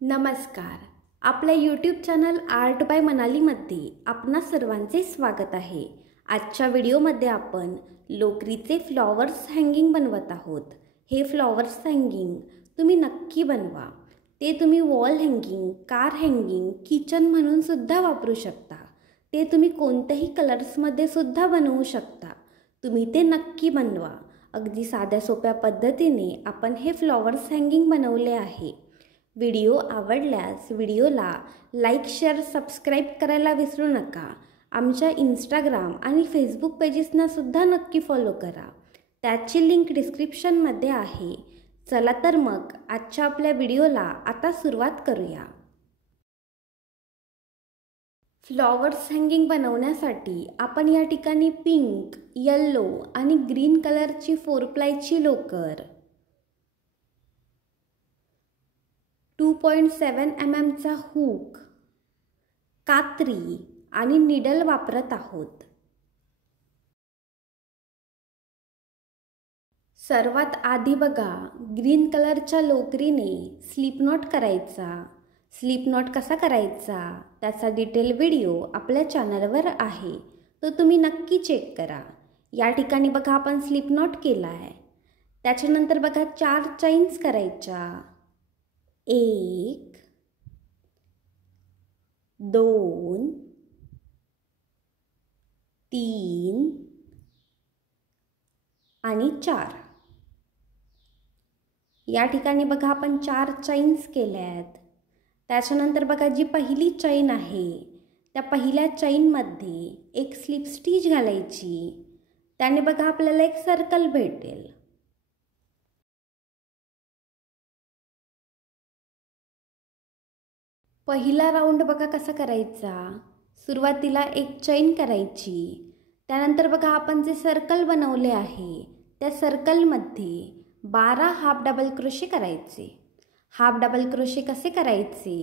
नमस्कार. आपल्या YouTube channel art bye मनालीमध्ये आपणा सर्वांचे स्वागत आहे. आजच्या व्हिडिओमध्ये आपण लोकरीचे फ्लॉवर्स हँगिंग बनवत आहोत. हे फ्लॉवर्स हँगिंग तुम्ही नक्की बनवा. ते तुम्ही wall hanging, car hanging, kitchen म्हणून सुद्धा वापरू शकता. ते तुम्ही कोणत्याही कलर्समध्ये सुद्धा बनवू शकता. तुम्ही ते नक्की बनवा. अगदी साध्या सोप्या पद्धतीने आपण हे फ्लॉवर्स हँगिंग बनवले आहे. व्हिडिओ आवडल्यास व्हिडिओला लाईक, शेअर, सबस्क्राईब करायला विसरू नका. आमच्या इंस्टाग्राम आणि फेसबुक पेजेसना सुद्धा नक्की फॉलो करा. त्याची लिंक डिस्क्रिप्शनमध्ये आहे. चला तर मग आजच्या आपल्या व्हिडिओला आता सुरुवात करूया. फ्लॉवर्स हँगिंग बनवण्यासाठी आपण या ठिकाणी पिंक, येल्लो आणि ग्रीन कलरची 4प्लायची लोकर, 2.7 mm चा हुक, कात्री आणि निडल वापरत आहोत. सर्वात आधी बघा, ग्रीन कलरच्या लोकरीने स्लिप नॉट करायचा. स्लिप नॉट कसा करायचा त्याचा डिटेल व्हिडिओ आपल्या चॅनलवर आहे, तो तुम्ही नक्की चेक करा. या ठिकाणी बघा आपण स्लिप नॉट केला आहे. त्याच्यानंतर बघा 4 चैन्स करायच्या. 1 2 3 आणि 4. या ठिकाणी बघा आपण 4 चैन्स केल्यात. त्याच्यानंतर बघा जी पहिली चैन आहे त्या पहिल्या चैनमध्ये एक स्लिप स्टिच घालायची. त्याने बघा आपल्याला एक सर्कल भेटेल. पहिला राऊंड बघा कसा करायचा. सुरुवातीला एक चैन करायची. त्यानंतर बघा आपण जे सर्कल बनवले आहे त्या सर्कलमध्ये 12 हाफ डबल क्रोशे करायचे. हाफ डबल क्रोशे कसे करायचे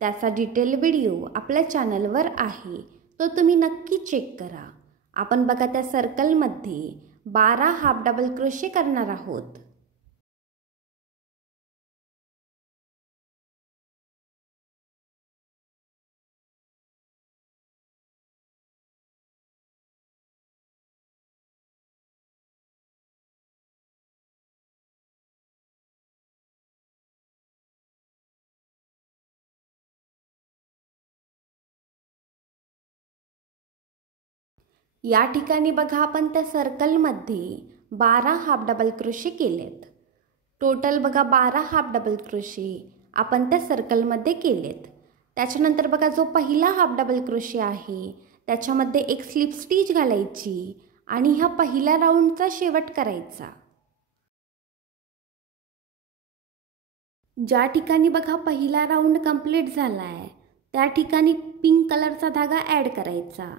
त्याचा डिटेल व्हिडिओ आपल्या चॅनलवर आहे, तो तुम्ही नक्की चेक करा. आपण बघा त्या सर्कलमध्ये 12 हाफ डबल क्रोशे करणार आहोत. या ठिकाणी बघा आपण त्या सर्कलमध्ये 12 हाफ डबल क्रोशे केलेत. टोटल बघा 12 हाफ डबल क्रोशे आपण त्या सर्कलमध्ये केलेत. त्याच्यानंतर बघा जो पहिला हाफ डबल क्रोशे आहे त्याच्यामध्ये एक स्लिप स्टिच घालायची आणि ह्या पहिल्या राऊंडचा शेवट करायचा. ज्या ठिकाणी बघा पहिला राऊंड कंप्लीट झाला आहे त्या ठिकाणी पिंक कलरचा धागा ॲड करायचा.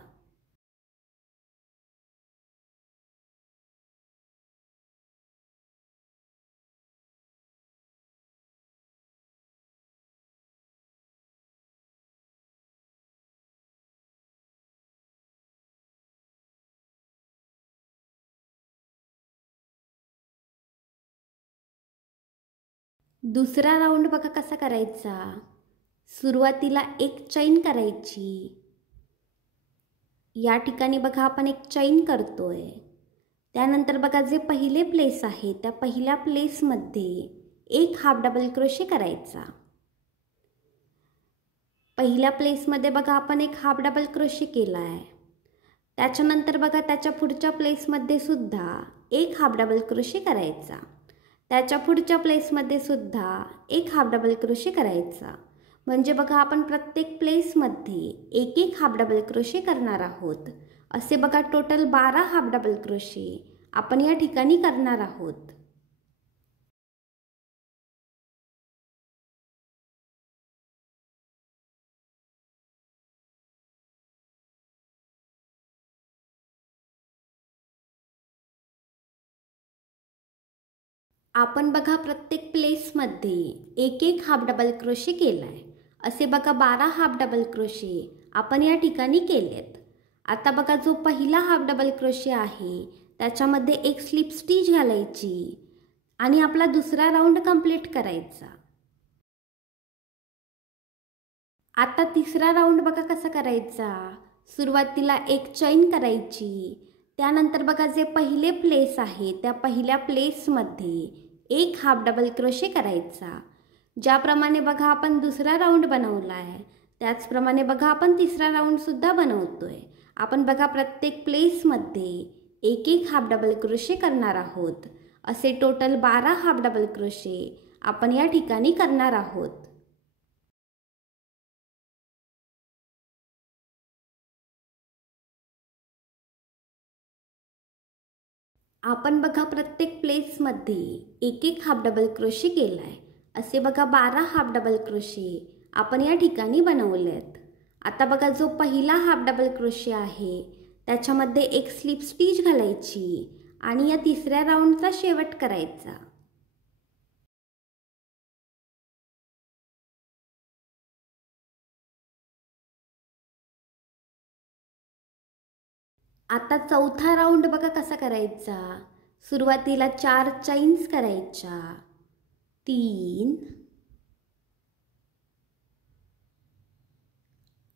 दुसरा राऊंड बघा कसा करायचा. सुरुवातीला एक चैन करायची. या ठिकाणी बघा आपण एक चैन करतोय. त्यानंतर बघा जे पहिले प्लेस आहे त्या पहिल्या प्लेसमध्ये एक हाफ डबल क्रोशे करायचा. पहिल्या प्लेसमध्ये बघा आपण एक हाफ डबल क्रोशे केला आहे. त्याच्यानंतर बघा त्याच्या पुढच्या प्लेसमध्ये सुद्धा एक हाफ डबल क्रोशे करायचा. त्याच्या पुढच्या प्लेसमध्ये सुद्धा एक हाफ डबल क्रोशे करायचा. म्हणजे बघा आपण प्रत्येक प्लेसमध्ये एक एक हाफ डबल क्रोशे करणार आहोत. असे बघा टोटल 12 हाफ डबल क्रोशे आपण या ठिकाणी करणार आहोत. आपण बघा प्रत्येक प्लेसमध्ये एक एक हाफ डबल क्रोशे केला आहे. असे बघा 12 हाफ डबल क्रोशे आपण या ठिकाणी केलेत. आता बघा जो पहिला हाफ डबल क्रोशे आहे त्याच्यामध्ये एक स्लिप स्टिच घालायची आणि आपला दुसरा राऊंड कंप्लीट करायचा. आता तिसरा राऊंड बघा कसा करायचा. सुरुवातीला एक चैन करायची, त्यानंतर बघा जे पहिले प्लेस आहे त्या पहिल्या प्लेसमध्ये एक हाफ डबल क्रोशे करायचा. ज्याप्रमाणे बघा आपण दुसरा राऊंड बनवला आहे त्याचप्रमाणे बघा आपण तिसरा राऊंडसुद्धा बनवतोय. आपण बघा प्रत्येक प्लेसमध्ये एक एक हाफ डबल क्रोशे करणार आहोत. असे टोटल 12 हाफ डबल क्रोशे आपण या ठिकाणी करणार आहोत. आपण बघा प्रत्येक प्लेसमध्ये एक एक हाफ डबल क्रोशे केला आहे. असे बघा 12 हाफ डबल क्रोशे आपण या ठिकाणी बनवलेत. आता बघा जो पहिला हाफ डबल क्रोशे आहे त्याच्यामध्ये एक स्लिप स्टिच घालायची आणि या तिसऱ्या राऊंडचा शेवट करायचा. आता चौथा राऊंड बघा कसा करायचा. सुरुवातीला 4 चैन्स करायच्या, 3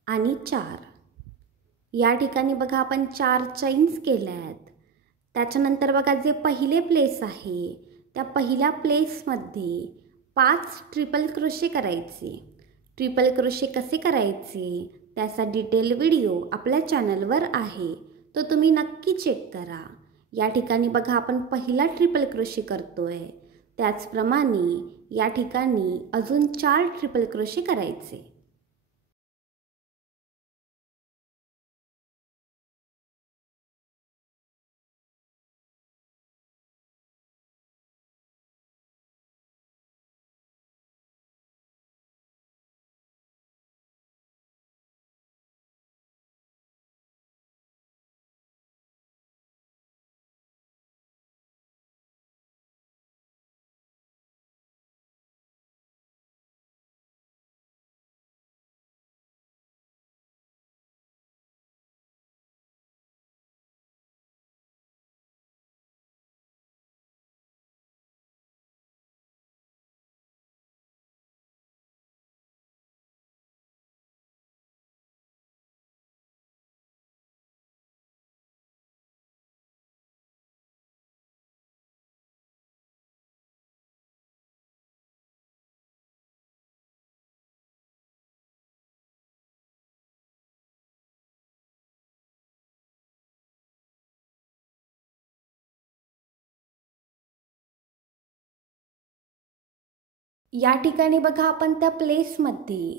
आणि 4. या ठिकाणी बघा आपण 4 चैन्स केल्यात. त्याच्यानंतर बघा जे पहिले प्लेस आहे त्या पहिल्या प्लेसमध्ये 5 ट्रिपल क्रोशे करायचे. ट्रिपल क्रोशे कसे करायचे त्याचा डिटेल व्हिडिओ आपल्या चॅनलवर आहे, तो तुम्ही नक्की चेक करा. या ठिकाणी बघा आपण पहिला ट्रिपल क्रोशे करतोय, त्याचप्रमाणे या ठिकाणी अजून 4 ट्रिपल क्रोशे करायचे. या ठिकाणी बघा आपण त्या प्लेसमध्ये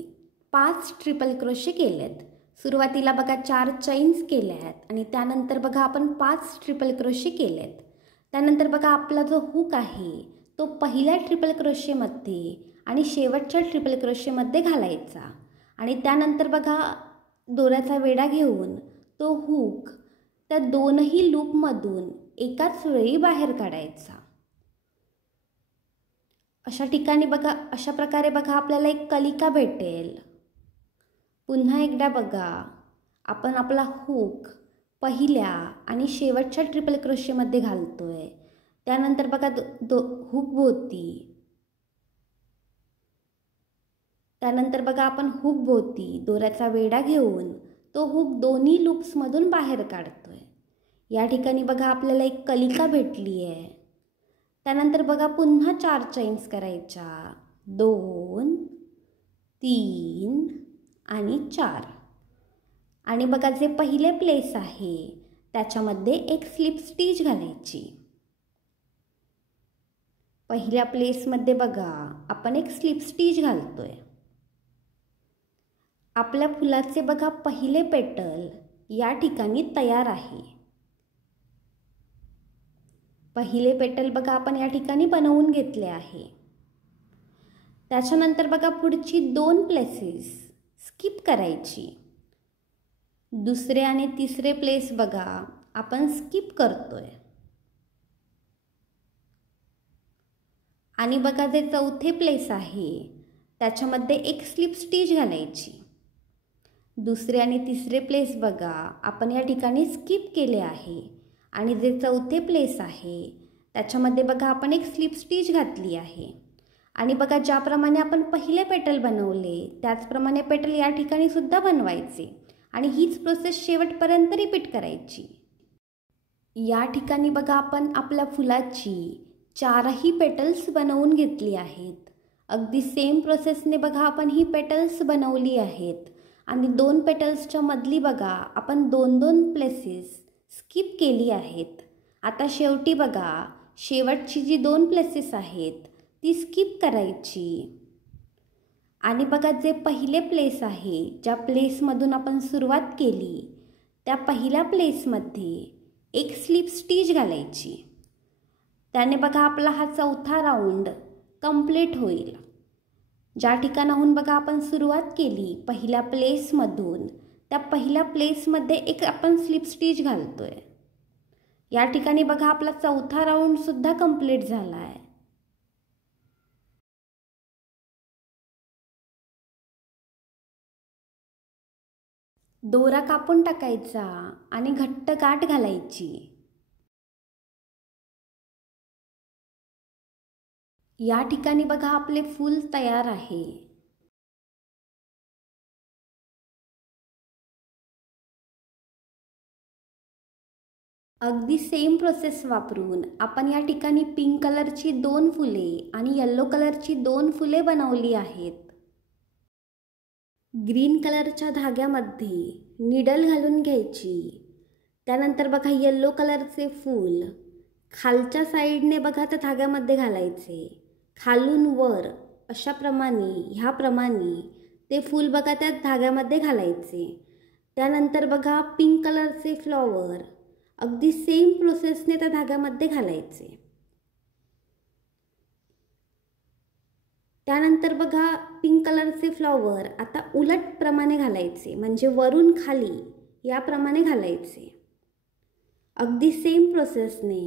5 ट्रिपल क्रोशे केलेत. सुरुवातीला बघा 4 चैन्स केल्यात आणि त्यानंतर बघा आपण 5 ट्रिपल क्रोशे केलेत. त्यानंतर बघा आपला जो हुक आहे तो पहिल्या ट्रिपल क्रोशेमध्ये आणि शेवटच्या ट्रिपल क्रोशेमध्ये घालायचा आणि त्यानंतर बघा दोऱ्याचा वेढा घेऊन तो हुक त्या दोनही लूपमधून एकाच वेळी बाहेर काढायचा. अशा ठिकाणी बघा अशा प्रकारे बघा आपल्याला एक कलिका भेटेल. पुन्हा एकदा बघा आपण आपला हुक पहिल्या आणि शेवटच्या ट्रिपल क्रोशेमध्ये घालतोय. त्यानंतर बघा हुक भोवती त्यानंतर बघा आपण हुक भोवती दोऱ्याचा वेढा घेऊन तो हुक दोन्ही लूप्समधून बाहेर काढतोय. या ठिकाणी बघा आपल्याला एक कलिका भेटली आहे. त्यानंतर बघा पुन्हा 4 चैन्स करायच्या, 2 3 आणि 4 आणि बघा जे पहिले प्लेस आहे त्याच्यामध्ये एक स्लिप स्टिच घालायची. पहिल्या प्लेसमध्ये बघा आपण एक स्लिप स्टिच घालतोय. आपल्या फुलाचे बघा पहिले पेटल या ठिकाणी तयार आहे. पहिले पेटल बघा आपण या ठिकाणी बनवून घेतले आहे. त्याच्यानंतर बघा पुढची 2 प्लेसेस स्किप करायची. दुसरे आणि तिसरे प्लेस बघा आपण स्किप करतोय आणि बघा जे चौथे प्लेस आहे त्याच्यामध्ये एक स्लिप स्टिच घालायची. दुसरे आणि तिसरे प्लेस बघा आपण या ठिकाणी स्किप केले आहे आणि जे चौथे प्लेस आहे त्याच्यामध्ये बघा आपण एक स्लिप स्टिच घातली आहे. आणि बघा ज्याप्रमाणे आपण पहिले पेटल बनवले त्याचप्रमाणे पेटल या ठिकाणी सुद्धा बनवायचे आणि हीच प्रोसेस शेवटपर्यंत रिपीट करायची। या ठिकाणी बघा आपण आपल्या फुलाची 4ही पेटल्स बनवून घेतली आहेत। अगदी सेम प्रोसेसने बघा आपण ही पेटल्स बनवली आहेत आणि 2 पेटल्सच्या मधली बघा आपण 2-2 प्लेसेस स्किप केली आहेत। आता शेवटी बघा शेवटची जी 2 प्लेसेस आहेत ती स्किप करायची आणि बघा जे पहिले प्लेस आहे ज्या प्लेसमधून आपण सुरुवात केली त्या पहिल्या प्लेसमध्ये एक स्लिप स्टिच घालायची। त्याने बघा आपला हा 4था राऊंड कंप्लीट होईल। ज्या ठिकाणाहून बघा आपण सुरुवात केली पहिल्या प्लेसमधून त्या पहिल्या प्लेसमध्ये एक आपण स्लिप स्टिच घालतोय। या ठिकाणी बघा आपला 4था राऊंड सुद्धा कंप्लीट झाला आहे। दोरा कापून टाकायचा आणि घट्ट गाठ घालायची। या ठिकाणी बघा आपले फूल तयार आहे। अगदी सेम प्रोसेस वापरून आपण या ठिकाणी पिंक कलरची 2 फुले आणि येलो कलरची 2 फुले बनवली आहेत। ग्रीन कलरच्या धाग्यामध्ये नीडल घालून घ्यायची। त्यानंतर बघा येलो कलरचे फूल खालच्या साईडने बघा त्या धाग्यामध्ये घालायचे, खालून वर अशाप्रमाणे ह्याप्रमाणे ते फूल बघा त्या धाग्यामध्ये घालायचे। त्यानंतर बघा पिंक कलरचे फ्लॉवर अगदी सेम प्रोसेसने त्या धाग्यामध्ये घालायचे। त्यानंतर बघा पिंक कलरचे फ्लॉवर आता उलट प्रमाणे घालायचे, म्हणजे वरून खाली याप्रमाणे घालायचे। अगदी सेम प्रोसेसने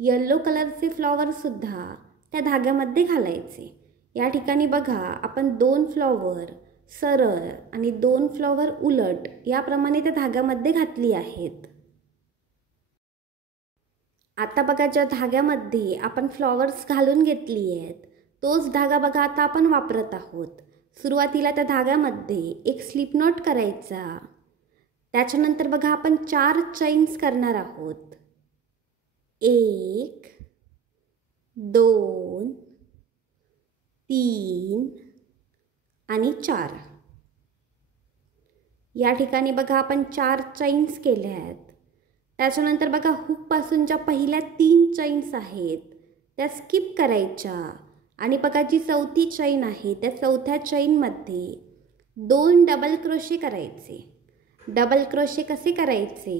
येलो कलरचे फ्लॉवर सुद्धा त्या धाग्यामध्ये घालायचे। या ठिकाणी बघा आपण 2 फ्लॉवर सरळ आणि 2 फ्लॉवर उलट याप्रमाणे त्या धाग्यामध्ये घातली आहेत। आता बघा ज्या धाग्यामध्ये आपण फ्लॉवर्स घालून घेतली आहेत तोच धागा बघा आता आपण वापरत आहोत। सुरुवातीला त्या धाग्यामध्ये एक स्लिप नॉट करायचा, त्याच्यानंतर बघा आपण 4 चैन्स करणार आहोत। 1 2 3 आणि 4। या ठिकाणी बघा आपण 4 चैन्स केल्या आहेत। त्याच्यानंतर बघा हुकपासून ज्या पहिल्या 3 चैन्स आहेत त्या स्किप करायच्या आणि बघा जी 4थी चैन आहे त्या 4थ्या चैनमध्ये 2 डबल क्रोशे करायचे। डबल क्रोशे कसे करायचे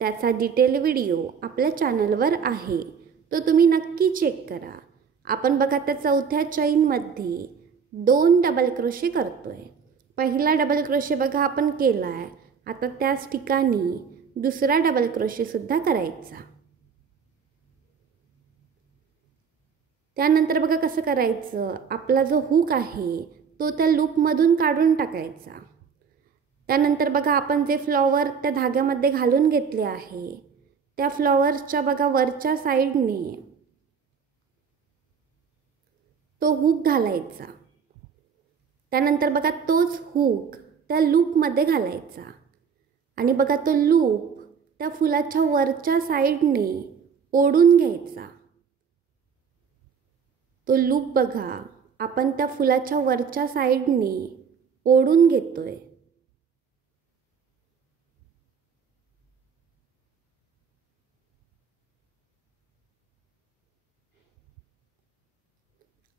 त्याचा डिटेल व्हिडिओ आपल्या चॅनलवर आहे, तो तुम्ही नक्की चेक करा। आपण बघा त्या 4थ्या चैनमध्ये 2 डबल क्रोशे करतोय। पहिला डबल क्रोशे बघा आपण केलाय, आता त्याच ठिकाणी दुसरा डबल क्रोशे सुद्धा करायचा। त्यानंतर बघा कसं करायचं, आपला जो हुक आहे तो त्या लूपमधून काढून टाकायचा। त्यानंतर बघा आपण जे फ्लॉवर त्या धाग्यामध्ये घालून घेतले आहे त्या फ्लॉवरच्या बघा वरच्या साईडने तो हुक घालायचा। त्यानंतर बघा तोच हुक त्या लूपमध्ये घालायचा आणि बघा तो लूप त्या फुलाच्या वरच्या साईडने ओढून घ्यायचा। तो लूप बघा आपण त्या फुलाच्या वरच्या साईडने ओढून घेतोय।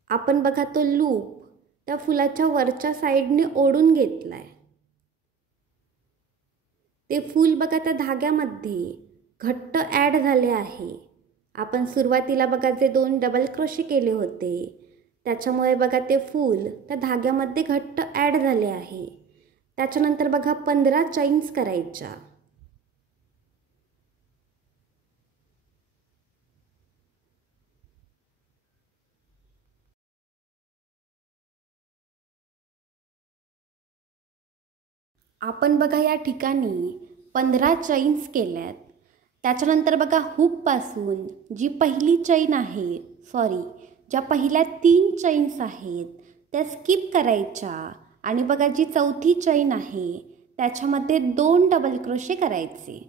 आपण बघा तो लूप त्या फुलाच्या वरच्या साईडने ओढून घेतलाय। ते फूल बघा त्या धाग्यामध्ये घट्ट ॲड झाले आहे। आपण सुरुवातीला बघा जे 2 डबल क्रोशे केले होते त्याच्यामुळे बघा ते फूल त्या धाग्यामध्ये घट्ट ॲड झाले आहे। त्याच्यानंतर बघा 15 चैन्स करायच्या। आपण बघा या ठिकाणी 15 चैन्स केल्यात। त्याच्यानंतर बघा हुकपासून जी पहिली चैन आहे ज्या पहिल्या 3 चैन्स आहेत त्या स्किप करायच्या आणि बघा जी चौथी चैन आहे त्याच्यामध्ये 2 डबल क्रोशे करायचे।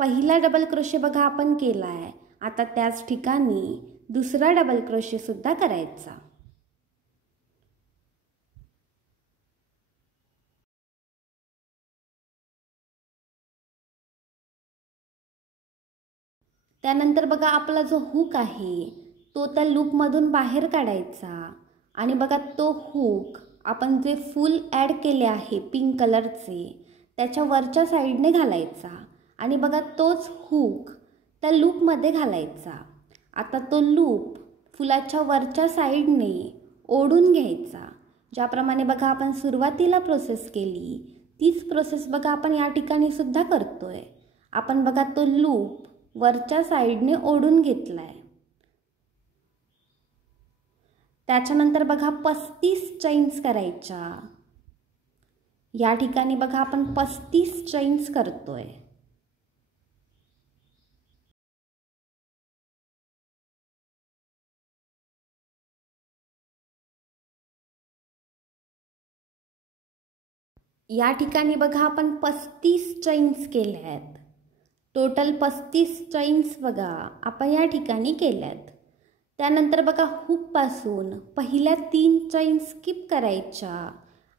पहिला डबल क्रोशे बघा आपण केला आहे, आता त्याच ठिकाणी दुसरा डबल क्रोशे सुद्धा करायचा। त्यानंतर बघा आपला जो हुक आहे तो त्या लूपमधून बाहेर काढायचा आणि बघा तो हुक आपण जे फूल ॲड केले आहे पिंक कलरचे त्याच्या वरच्या साईडने घालायचा आणि बघा तोच हुक त्या लूपमध्ये घालायचा। आता तो लूप फुलाच्या वरच्या साईडने ओढून घ्यायचा। ज्याप्रमाणे बघा आपण सुरुवातीला प्रोसेस केली तीच प्रोसेस बघा आपण या ठिकाणी सुद्धा करतोय। आपण बघा तो लूप वरच्या साईडने ओढून घेतलाय। त्याच्यानंतर बघा 35 चैन्स करायच्या। या ठिकाणी बघा आपण 35 चैन्स करतोय। या ठिकाणी बघा आपण 35 चैन्स केल्या आहेत। टोटल 35 चैन्स बघा आपण या ठिकाणी केल्यात। त्यानंतर बघा हुकपासून पहिल्या 3 चैन स्किप करायच्या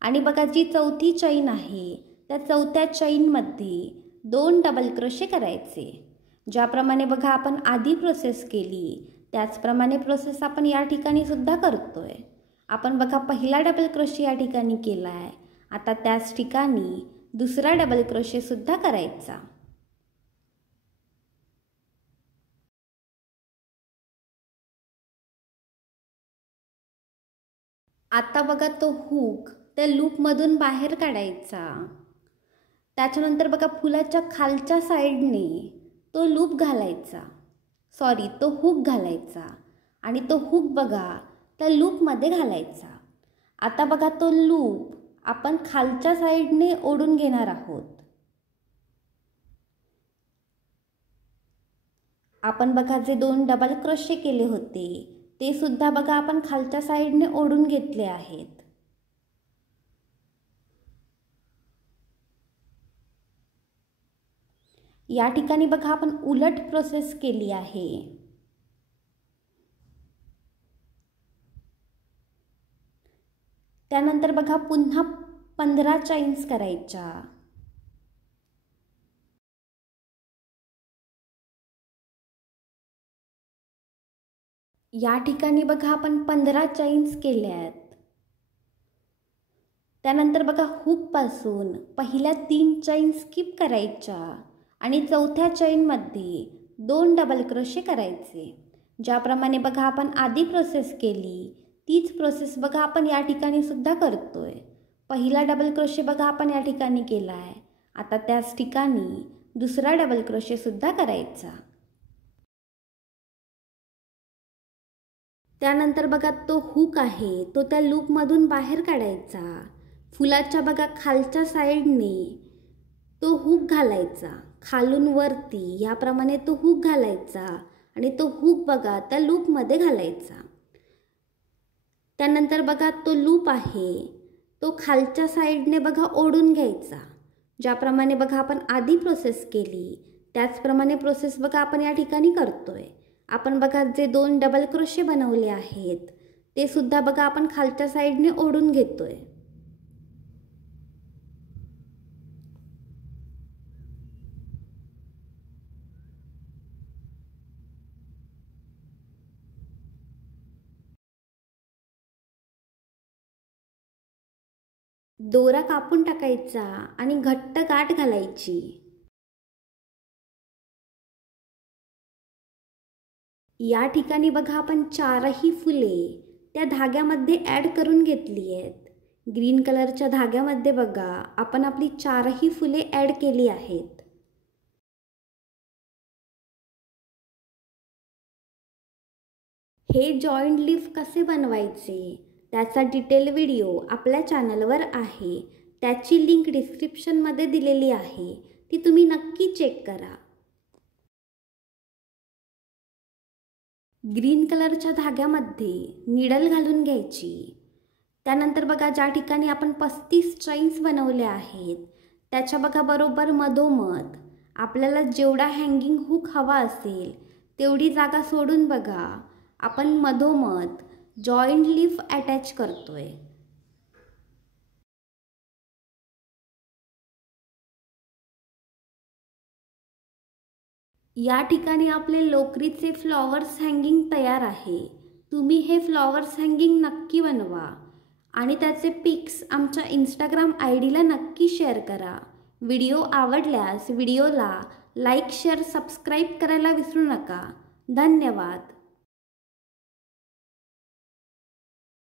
आणि बघा जी चौथी चैन आहे त्या चौथ्या चैनमध्ये 2 डबल क्रोशे करायचे। ज्याप्रमाणे बघा आपण आधी प्रोसेस केली त्याचप्रमाणे प्रोसेस आपण या ठिकाणी सुद्धा करतोय। आपण बघा पहिला डबल क्रोशे या ठिकाणी केला आहे, आता त्याच ठिकाणी दुसरा डबल क्रोशे सुद्धा करायचा। आता बघा तो हुक त्या लूपमधून बाहेर काढायचा। त्याच्यानंतर बघा फुलाच्या खालच्या साईडने तो लूप घालायचा, तो हुक घालायचा आणि तो हुक बघा त्या लूपमध्ये घालायचा। आता बघा तो लूप आपण खालच्या साईडने ओढून घेणार आहोत। आपण बघा जे 2 डबल क्रोशे केले होते ते सुद्धा बघा आपण खालच्या साईडने ओढून घेतले आहेत। या ठिकाणी बघा आपण उलट प्रोसेस केली आहे। त्यानंतर बघा पुन्हा 15 चैन्स करायच्या। या ठिकाणी बघा आपण 15 चैन्स केल्यात। त्यानंतर बघा हुकपासून पहिल्या 3 चैन स्किप करायच्या आणि चौथ्या चैनमध्ये 2 डबल क्रोशे करायचे। ज्याप्रमाणे बघा आपण आधी प्रोसेस केली तीच प्रोसेस बघा आपण या ठिकाणी सुद्धा करतोय। पहिला डबल क्रोशे बघा आपण या ठिकाणी केला आहे, आता त्याच ठिकाणी दुसरा डबल क्रोशे सुद्धा करायचा। त्यानंतर बघा तो हुक आहे तो त्या लूपमधून बाहेर काढायचा। फुलाच्या बघा खालच्या साईडने तो हुक घालायचा, खालून वरती याप्रमाणे तो हुक घालायचा आणि तो हुक बघा त्या लूपमध्ये घालायचा। त्यानंतर बघा तो लूप आहे तो खालच्या साईडने बघा ओढून घ्यायचा। ज्याप्रमाणे बघा आपण आधी प्रोसेस केली त्याचप्रमाणे प्रोसेस बघा आपण या ठिकाणी करतोय। आपण बघा जे 2 डबल क्रोशे बनवले आहेत ते सुद्धा बघा आपण खालच्या साईडने ओढून घेतोय। दोरा कापून टाकायचा आणि घट्ट गाठ घालायची। या ठिकाणी बघा आपण 4ही फुले त्या धाग्यामध्ये ॲड करून घेतली आहेत। ग्रीन कलरच्या धाग्यामध्ये बघा आपण आपली 4ही फुले ॲड केली आहेत। हे जॉईंट लीफ कसे बनवायचे त्याचा डिटेल व्हिडिओ आपल्या चॅनलवर आहे, त्याची लिंक डिस्क्रिप्शनमध्ये दिलेली आहे, ती तुम्ही नक्की चेक करा। ग्रीन कलरच्या धाग्यामध्ये निडल घालून घ्यायची। त्यानंतर बघा ज्या ठिकाणी आपण 35 चैन्स बनवले आहेत त्याच्या बघा बरोबर मधोमध आपल्याला जेवढा हँगिंग हुक हवा असेल तेवढी जागा सोडून बघा आपण मधोमध जॉईंट लीफ अटॅच करतोय। या ठिकाणी आपले लोकरीचे फ्लॉवर्स हँगिंग तयार आहे। तुम्ही हे फ्लॉवर्स हँगिंग नक्की बनवा आणि त्याचे पिक्स आमच्या इंस्टाग्राम आयडीला नक्की शेअर करा। व्हिडिओ आवडल्यास व्हिडिओला लाईक शेअर सबस्क्राईब करायला विसरू नका। धन्यवाद।